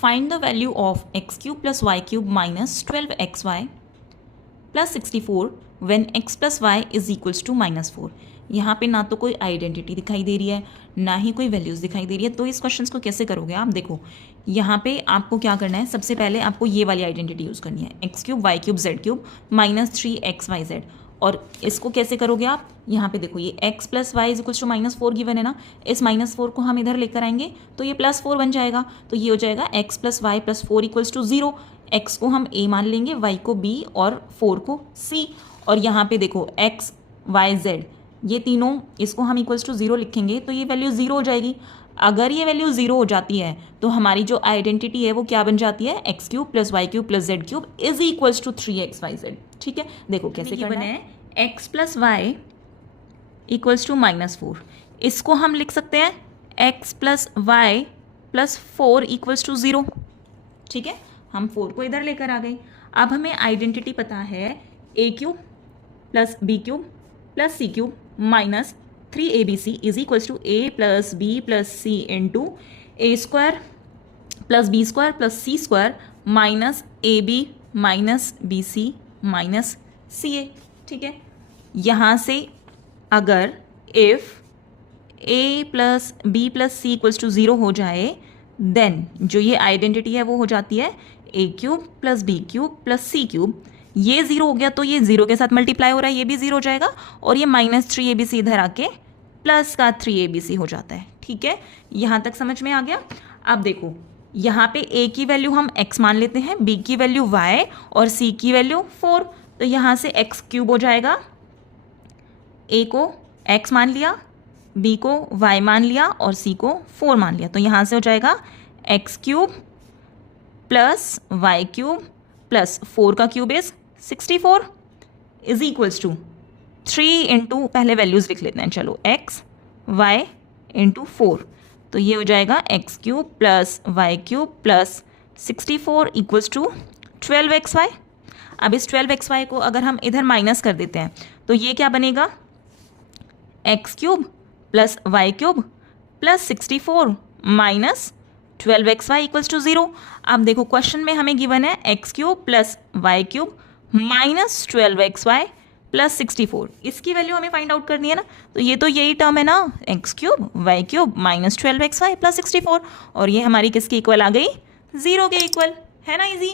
Find the value of x cube plus y cube minus 12xy plus 64 when x plus y is equals to -4। यहाँ पे ना तो कोई identity दिखाई दे रही है, ना ही कोई वैल्यूज़ दिखाई दे रही है। तो इस क्वेश्चन को कैसे करोगे आप? देखो यहाँ पे आपको क्या करना है, सबसे पहले आपको ये वाली आइडेंटिटी यूज़ करनी है, x cube y cube z cube -3xyz। और इसको कैसे करोगे आप? यहाँ पे देखो ये x plus y is equals to -4 given है ना, इस -4 को हम इधर लेकर आएंगे तो ये +4 बन जाएगा। तो ये हो जाएगा x plus y plus 4 equals to 0। x को हम a मान लेंगे, y को b और 4 को c। और यहाँ पे देखो x y z ये तीनों, इसको हम इक्वल्स टू 0 लिखेंगे तो ये वैल्यू 0 हो जाएगी। अगर ये वैल्यू 0 हो जाती है तो हमारी जो आइडेंटिटी है वो क्या बन जाती है, x cube plus y cube plus z cube is equals to 3xyz। ठीक है, देखो कैसे करना है, x plus y equals to -4। इसको हम लिख सकते हैं x plus y plus 4 equals to 0। ठीक है, हम 4 को इधर लेकर आ गए। अब हमें आइडेंटिटी पता है a cube plus B cube plus C cube minus 3abc is equals to a plus B plus C into A square plus B square plus C square minus A B minus B C minus C A. ठीक है, यहाँ से अगर if a plus B plus C equals to 0 हो जाए then जो ये identity है वो हो जाती है a cube plus B cube plus C cube. ये 0 हो गया तो ये 0 के साथ मल्टीप्लाई हो रहा है, ये भी 0 हो जाएगा और ये -3abc इधर आके प्लस का 3abc हो जाता है। ठीक है, यहाँ तक समझ में आ गया। अब देखो यहाँ पे a की वैल्यू हम x मान लेते हैं, b की वैल्यू y और c की वैल्यू 4। तो यहाँ से x क्यूब हो जाएगा, a को x मान लिया, b को y मान लिया और c को 4 मान लिया। तो यहाँ से हो जाएगा x cube plus y cube plus 4 का cube is 64 is equals to 3 into, पहले वैल्यूज़ लिख लेते हैं, चलो x y इंटू 4। तो ये हो जाएगा x cube plus y cube plus 64 equals to 12xy। अब इस 12xy को अगर हम इधर माइनस कर देते हैं तो ये क्या बनेगा, x cube plus y cube plus 64 minus 12xy equals to 0। अब देखो क्वेश्चन में हमें गिवन है x cube plus y cube minus 12xy plus 64, इसकी वैल्यू हमें फाइंड आउट करनी है ना। तो ये तो यही टर्म है ना, x cube y cube minus 12xy plus 64, और ये हमारी किसकी इक्वल आ गई, 0 के इक्वल है ना, इजी।